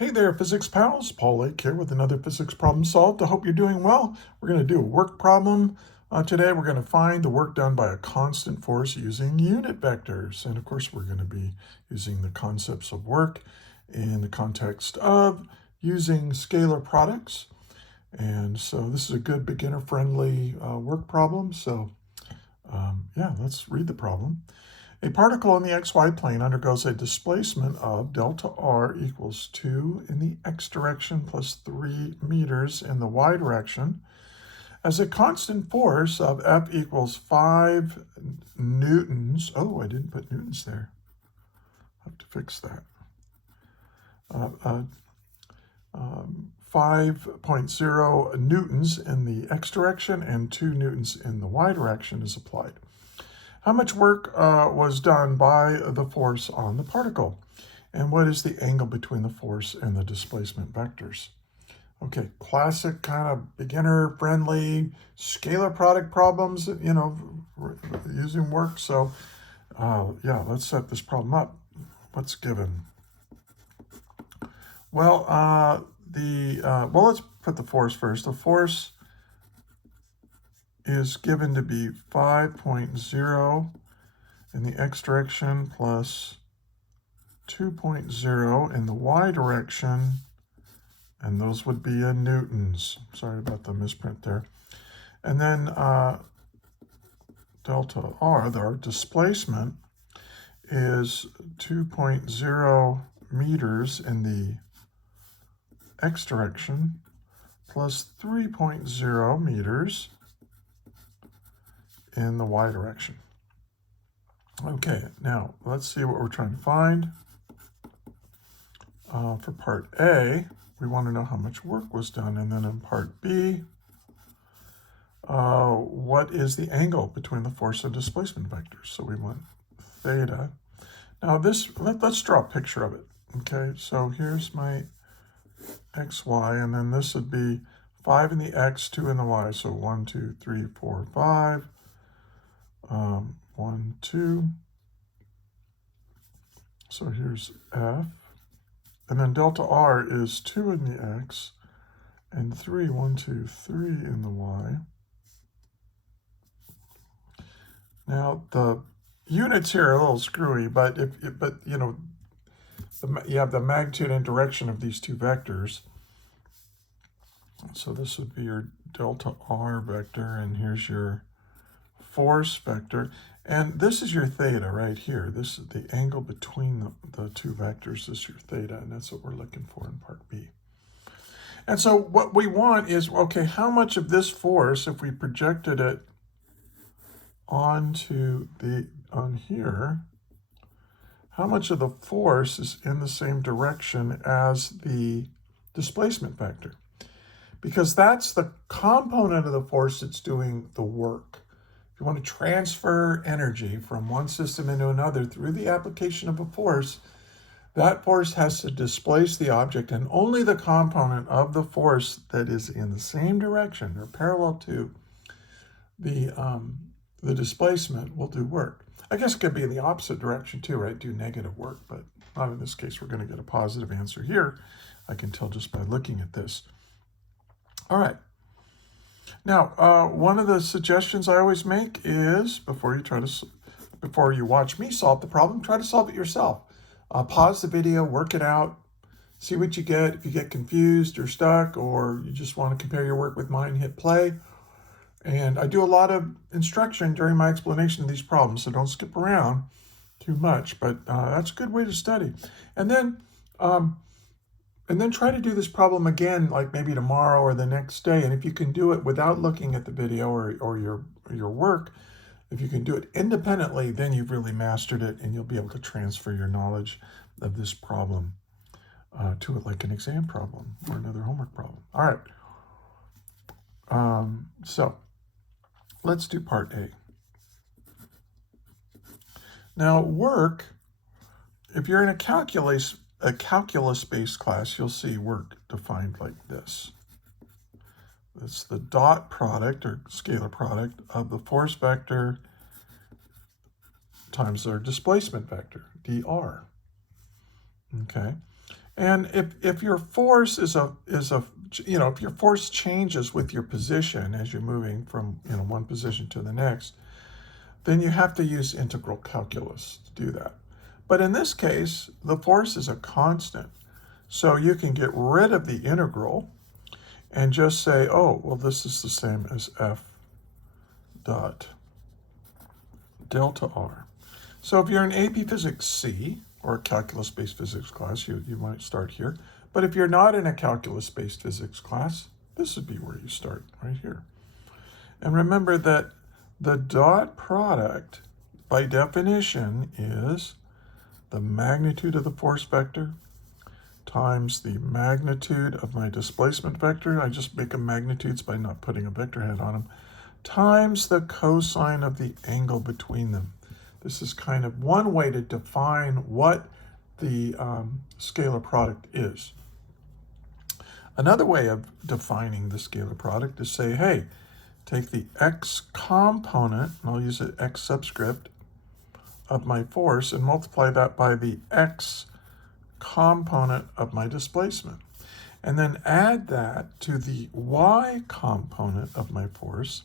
Hey there, physics pals. Paul Lake here with another physics problem solved. I hope you're doing well. We're going to do a work problem today. We're going to find the work done by a constant force using unit vectors. And of course, we're going to be using the concepts of work in the context of using scalar products. And so this is a good beginner-friendly work problem. So yeah, let's read the problem. A particle in the xy plane undergoes a displacement of delta r equals 2 in the x direction plus 3 meters in the y direction as a constant force of F equals 5 newtons. Oh, I didn't put newtons there. I have to fix that. 5.0 newtons in the x direction and 2 newtons in the y direction is applied. How much work was done by the force on the particle? And what is the angle between the force and the displacement vectors? Okay, classic kind of beginner-friendly scalar product problems, using work. So yeah, let's set this problem up. What's given? Well, let's put the force first. The force is given to be 5.0 in the x direction plus 2.0 in the y direction, and those would be in newtons. Sorry about the misprint there. And then delta r, our displacement, is 2.0 meters in the x direction plus 3.0 meters in the y direction. Okay, now let's see what we're trying to find. For part A, we want to know how much work was done, and then in part B, what is the angle between the force and displacement vectors? So we want theta. Now let's draw a picture of it. Okay, so here's my xy, and then this would be 5 in the x, 2 in the y. So 1, 2, 3, 4, 5. 1, 2. So here's F. And then delta R is 2 in the X and 3, 1, 2, 3 in the Y. Now the units here are a little screwy, but you have the magnitude and direction of these two vectors. So this would be your delta R vector, and here's your force vector, and this is your theta right here. This is the angle between the two vectors. This is your theta, and that's what we're looking for in part B. And so what we want is, okay, how much of this force, if we projected it on here, how much of the force is in the same direction as the displacement vector? Because that's the component of the force that's doing the work. You want to transfer energy from one system into another through the application of a force, that force has to displace the object, and only the component of the force that is in the same direction or parallel to the displacement will do work. I guess it could be in the opposite direction too, right? Do negative work, but not in this case. We're going to get a positive answer here. I can tell just by looking at this. All right. Now, one of the suggestions I always make is before you watch me solve the problem, try to solve it yourself. Pause the video, work it out, see what you get. If you get confused or stuck, or you just want to compare your work with mine, hit play. And I do a lot of instruction during my explanation of these problems, so don't skip around too much. But that's a good way to study. And then try to do this problem again, like maybe tomorrow or the next day. And if you can do it without looking at the video or your work, if you can do it independently, then you've really mastered it, and you'll be able to transfer your knowledge of this problem to it like an exam problem or another homework problem. All right. So let's do part A. Now work, if you're in a calculus-based class, you'll see work defined like this. It's the dot product or scalar product of the force vector times their displacement vector, dr. Okay, And if your force is a if your force changes with your position as you're moving from one position to the next, then you have to use integral calculus to do that. But in this case, the force is a constant. So you can get rid of the integral and just say, oh, well, this is the same as F dot delta R. So if you're in AP Physics C, or a calculus-based physics class, you might start here. But if you're not in a calculus-based physics class, this would be where you start, right here. And remember that the dot product, by definition, is the magnitude of the force vector times the magnitude of my displacement vector. I just make them magnitudes by not putting a vector head on them, times the cosine of the angle between them. This is kind of one way to define what the scalar product is. Another way of defining the scalar product is say, hey, take the x component, and I'll use an x subscript, of my force and multiply that by the x component of my displacement. And then add that to the y component of my force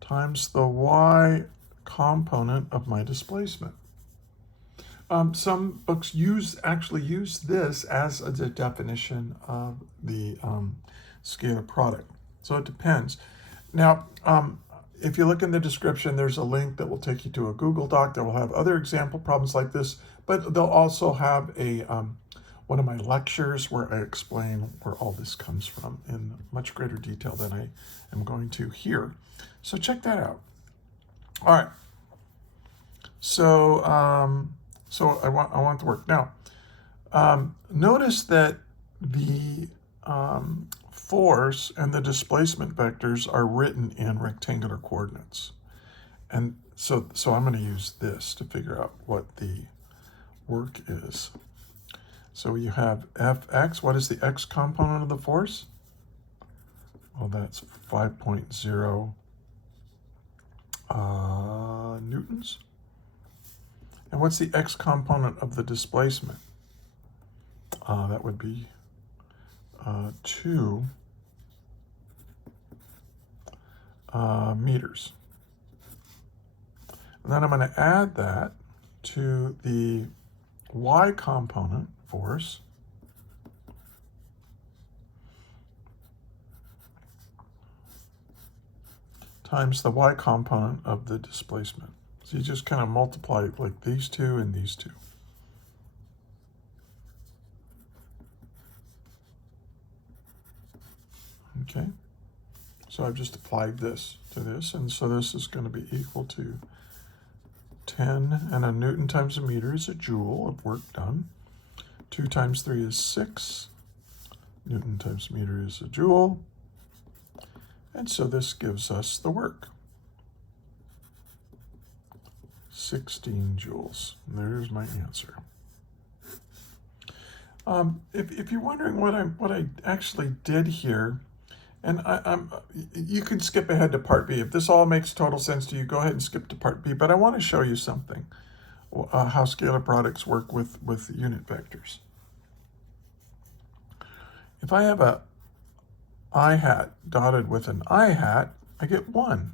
times the y component of my displacement. Some books actually use this as a definition of the scalar product. So it depends. Now, if you look in the description, there's a link that will take you to a Google Doc that will have other example problems like this, but they'll also have a one of my lectures where I explain where all this comes from in much greater detail than I am going to here. So check that out. All right. So I want the work now. Notice that the force and the displacement vectors are written in rectangular coordinates, and so I'm going to use this to figure out what the work is. So you have Fx. What is the x component of the force? Well, that's 5.0 newtons. And what's the x component of the displacement? That would be 2 meters. And then I'm going to add that to the y component force, times the y component of the displacement. So you just kind of multiply like these two and these two. Okay, so I've just applied this to this, and so this is going to be equal to 10, and a newton times a meter is a joule of work done. 2 times 3 is 6. Newton times meter is a joule. And so this gives us the work. 16 joules. And there's my answer. If you're wondering what I actually did here, and you can skip ahead to part B. If this all makes total sense to you, go ahead and skip to part B. But I want to show you something, how scalar products work with unit vectors. If I have a I hat dotted with an I hat, I get 1,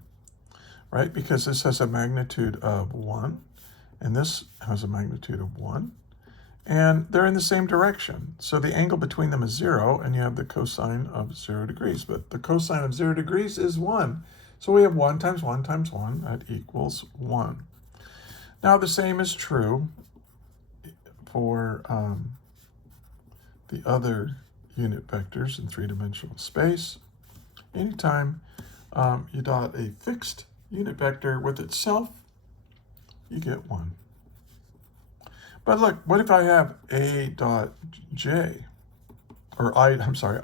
right? Because this has a magnitude of 1, and this has a magnitude of 1. And they're in the same direction. So the angle between them is 0, and you have the cosine of 0 degrees. But the cosine of 0 degrees is 1. So we have 1 times 1 times 1. That equals 1. Now the same is true for the other unit vectors in three-dimensional space. Anytime you dot a fixed unit vector with itself, you get 1. But look, what if I have A dot J, or I'm sorry,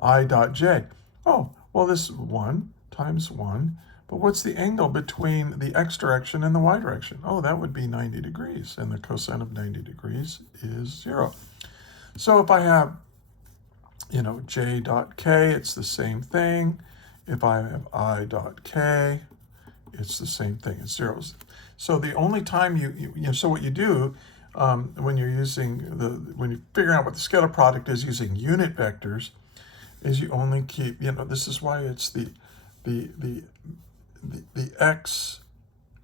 I dot J? Oh, well, this is 1 times 1, but what's the angle between the x direction and the y direction? Oh, that would be 90 degrees, and the cosine of 90 degrees is 0. So if I have, J dot K, it's the same thing. If I have I dot K, it's the same thing, it's 0. So the only time so what you do, when you're using when you're figuring out what the scalar product is using unit vectors, is you only keep, this is why it's the x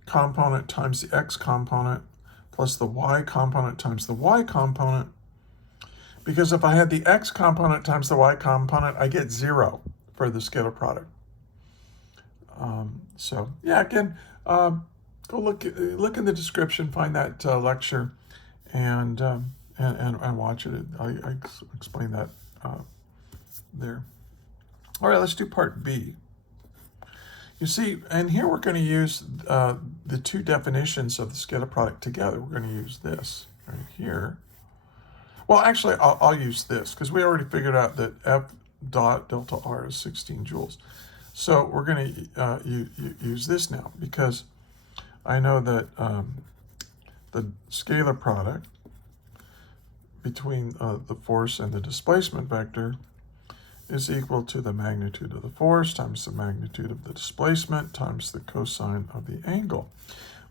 component times the x component plus the y component times the y component. Because if I had the x component times the y component, I get 0 for the scalar product. So yeah, again, go look in the description, find that lecture, and watch it. I explain that there. All right, let's do part B. You see, and here we're going to use the two definitions of the scalar product together. We're going to use this right here. Well, actually, I'll use this because we already figured out that F dot delta R is 16 joules. So we're going to use this now because I know that the scalar product between the force and the displacement vector is equal to the magnitude of the force times the magnitude of the displacement times the cosine of the angle.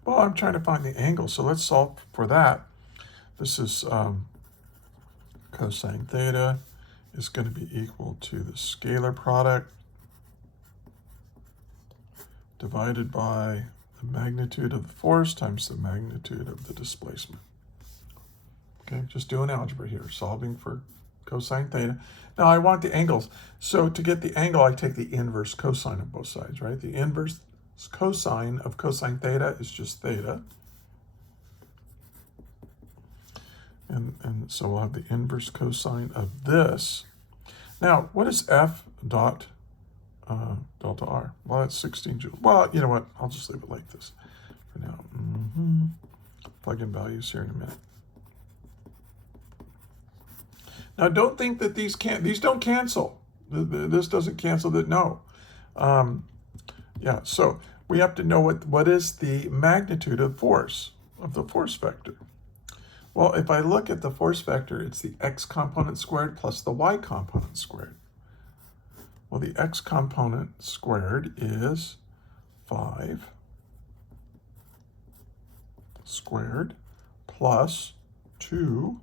Well, I'm trying to find the angle, so let's solve for that. This is cosine theta is going to be equal to the scalar product divided by the magnitude of the force times the magnitude of the displacement. Okay, just doing algebra here, solving for cosine theta. Now I want the angles. So to get the angle, I take the inverse cosine of both sides, right? The inverse cosine of cosine theta is just theta. And so we'll have the inverse cosine of this. Now, what is F dot delta R? Well, that's 16 joules. Well, you know what? I'll just leave it like this for now. Plug in values here in a minute. Now, don't think that these don't cancel. This doesn't cancel that, no. Yeah, so we have to know what is the magnitude of force, of the force vector. Well, if I look at the force vector, it's the x component squared plus the y component squared. Well, the x component squared is 5 squared plus 2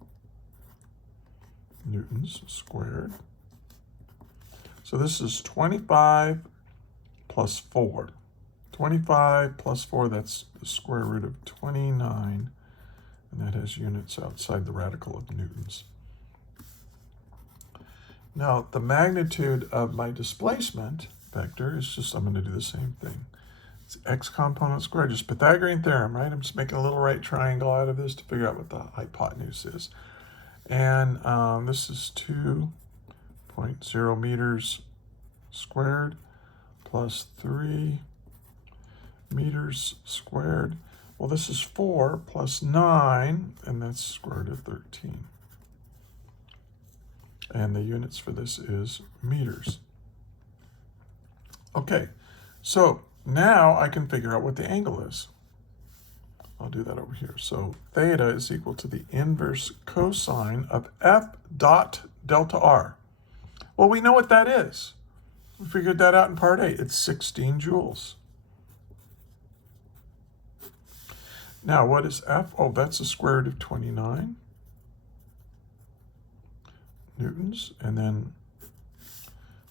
newtons squared. So this is 25 plus 4. 25 plus 4, that's the square root of 29, and that has units outside the radical of newtons. Now, the magnitude of my displacement vector is just, I'm going to do the same thing. It's x component squared, just Pythagorean theorem, right? I'm just making a little right triangle out of this to figure out what the hypotenuse is. And this is 2.0 meters squared plus 3 meters squared. Well, this is 4 plus 9, and that's square root of 13. And the units for this is meters. Okay, so now I can figure out what the angle is. I'll do that over here. So theta is equal to the inverse cosine of F dot delta R. Well, we know what that is. We figured that out in part A. It's 16 joules. Now, what is F? Oh, that's the square root of 29 newtons. And then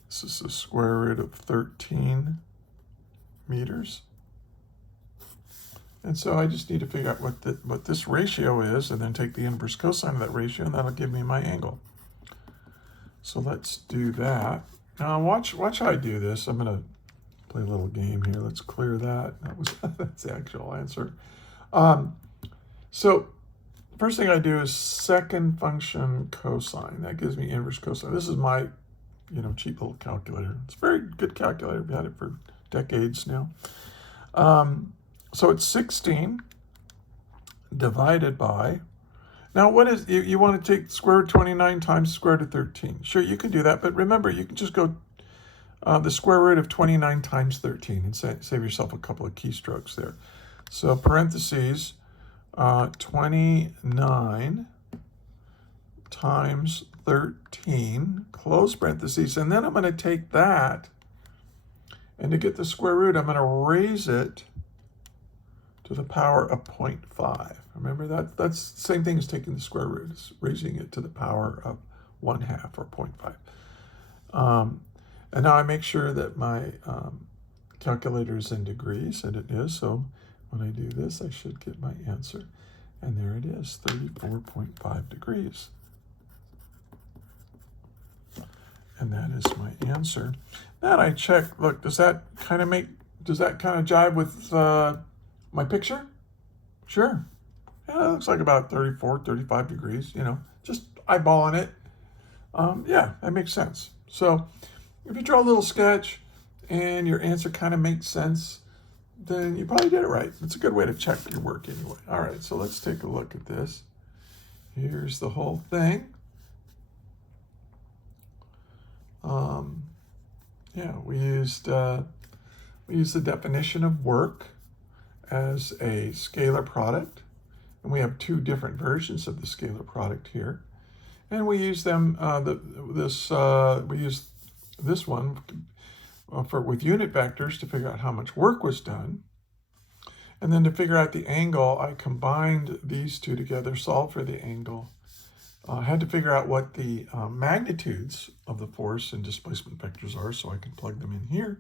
this is the square root of 13 meters. And so I just need to figure out what this ratio is and then take the inverse cosine of that ratio, and that'll give me my angle. So let's do that. Now watch how I do this. I'm going to play a little game here. Let's clear that. That's the actual answer. So first thing I do is second function cosine. That gives me inverse cosine. This is my cheap little calculator. It's a very good calculator. We've had it for decades now. So it's 16 divided by, now what is, you want to take square root of 29 times square root of 13. Sure, you can do that, but remember, you can just go the square root of 29 times 13 and save yourself a couple of keystrokes there. So parentheses, 29 times 13, close parentheses, and then I'm going to take that, and to get the square root, I'm going to raise it to the power of 0.5. Remember that? That's the same thing as taking the square root, is raising it to the power of 1/2 or 0.5. And now I make sure that my calculator is in degrees, and it is. So when I do this, I should get my answer. And there it is, 34.5 degrees. And that is my answer. Then I check, look, does that kind of jive with my picture? Sure. Yeah, it looks like about 34, 35 degrees, just eyeballing it. Yeah, that makes sense. So if you draw a little sketch and your answer kind of makes sense, then you probably did it right. It's a good way to check your work anyway. All right, so let's take a look at this. Here's the whole thing. Yeah, we used the definition of work as a scalar product, and we have two different versions of the scalar product here, and we use them. We use this one with unit vectors to figure out how much work was done, and then to figure out the angle, I combined these two together, solved for the angle. I had to figure out what the magnitudes of the force and displacement vectors are, so I can plug them in here.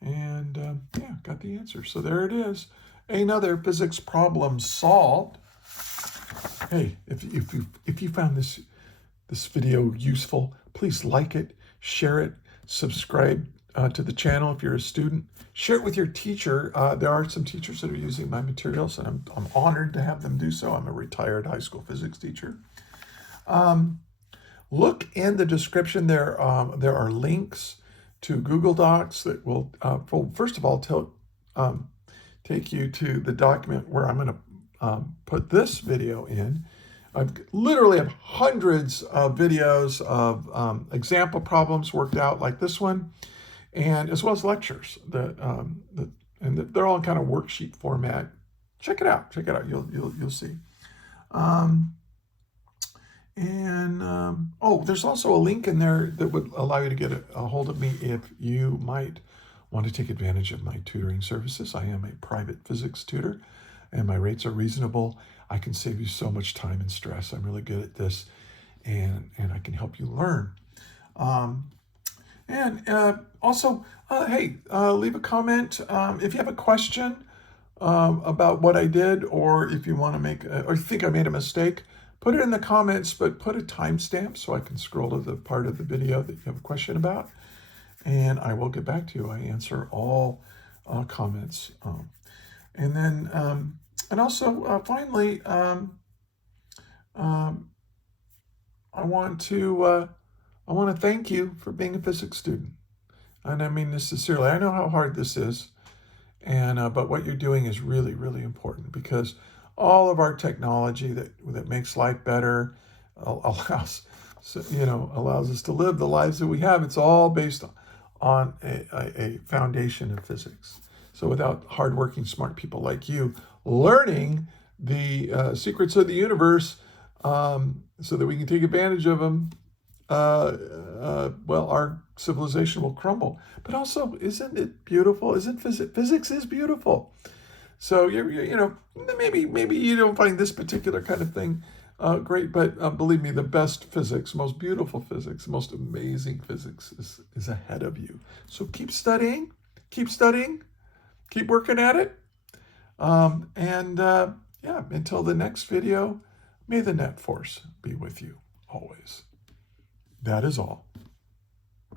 And yeah, got the answer. So there it is. Another physics problem solved. Hey, if you found this video useful, please like it, share it, subscribe to the channel if you're a student. Share it with your teacher. There are some teachers that are using my materials, and I'm honored to have them do so. I'm a retired high school physics teacher. Look in the description. There are links to Google Docs that will, first of all, take you to the document where I'm going to put this video in. I literally have hundreds of videos of example problems worked out like this one, and as well as lectures and they're all in kind of worksheet format. Check it out. Check it out. You'll see. There's also a link in there that would allow you to get a hold of me if you might want to take advantage of my tutoring services. I am a private physics tutor, and my rates are reasonable. I can save you so much time and stress. I'm really good at this, and I can help you learn. Leave a comment if you have a question about what I did, or if you want to or you think I made a mistake. Put it in the comments, but put a timestamp so I can scroll to the part of the video that you have a question about, and I will get back to you. I answer all comments. Finally, I want to thank you for being a physics student, and I mean this sincerely. I know how hard this is, but what you're doing is really, really important, because all of our technology that makes life better, allows us to live the lives that we have. It's all based on a foundation of physics. So without hardworking, smart people like you learning the secrets of the universe, so that we can take advantage of them, our civilization will crumble. But also, isn't it beautiful? Physics is beautiful. So maybe you don't find this particular kind of thing great, but believe me, the best physics, most beautiful physics, most amazing physics is ahead of you. So keep studying, keep working at it, until the next video, may the net force be with you always. That is all.